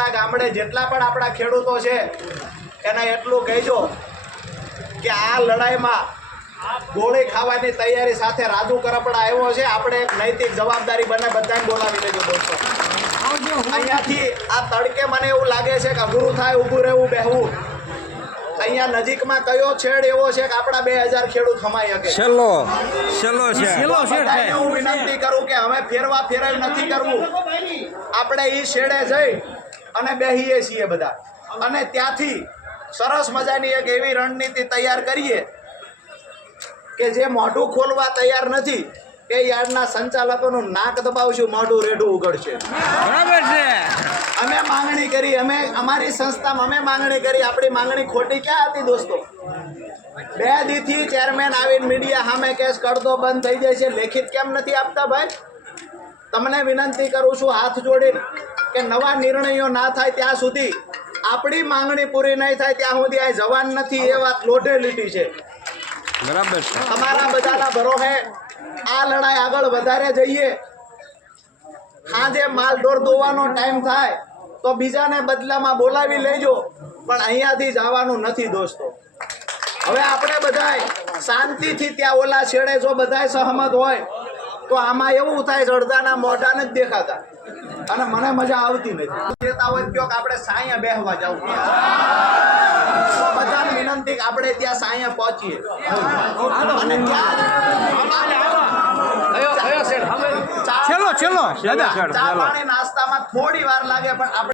આપણા ગામડે જેટલા પણ આપણા ખેડૂતો છે એને એટલું કહેજો કે આ લડાઈમાં ગોળી ખાવાની તૈયારી સાથે રાજુ કરપડા આવ્યો છે. આપણે એક નૈતિક જવાબદારી બને બધાને બોલાવી લેજો દોસ્તો. અહીંયાથી આ તડકે મને એવું લાગે છે કે અઘરું થાય ઊભું રહેવું બેહવું. અહીંયા નજીકમાં કયો છેડ એવો છે કે આપણા 2000 ખેડૂત ખમાઈ શકે? હું વિનંતી કરું કે અમે ફેરવ નથી કરવું. આપણે ઈ છેડે જઈ અને બેહીએ છીએ બધા, અને ત્યાંથી સરસ મજાની એક એવી રણનીતિ તૈયાર કરીએ કે જે મોઢું ખોલવા તૈયાર નથી એ યાર્ડના સંચાલકોનું નાક દબાવશું, મોઢું રેડું ઉગડશે. બરાબર છે. અમે માંગણી કરી, અમે અમારી સંસ્થામાં અમે માંગણી કરી. આપણી માંગણી ખોટી ક્યાં હતી દોસ્તો? 2 દીથી ચેરમેન આવીને મીડિયા સામે કેસ કરતો બંધ થઈ જાય છે. લેખિત કેમ નથી આપતા ભાઈ? તમને વિનંતી કરું છું હાથ જોડીને કે નવા નિર્ણયો ના થાય ત્યાં સુધી, આપણી માંગણી પૂરી નહીં થાય ત્યાં સુધી આ જવાન નથી એ વાત લોઢે લીધી છે. બરાબર છે. તમારા બધાના ભરોસે આ લડાઈ આગળ વધારે જઈએ. સાંજે માલ ઢોર દોવાનો ટાઈમ થાય તો બીજાને બદલામાં બોલાવી લેજો, પણ અહીંયાથી જવાનું નથી દોસ્તો. હવે આપણે બધાય શાંતિથી ત્યાં ઓલા છેડે જો બધાય સહમત હોય તો આમાં એવું થાય છે અડધાના મોઢા નથી દેખાતા અને મને મજા આવતી નથી. દેતા હોય તો આપણે સાયા બેહવા જવું. બધાને વિનંતી કે આપણે ત્યાં સાયા પહોંચીએ અને છેલ્લો ચા પાણી નાસ્તામાં થોડી વાર લાગે પણ આપણે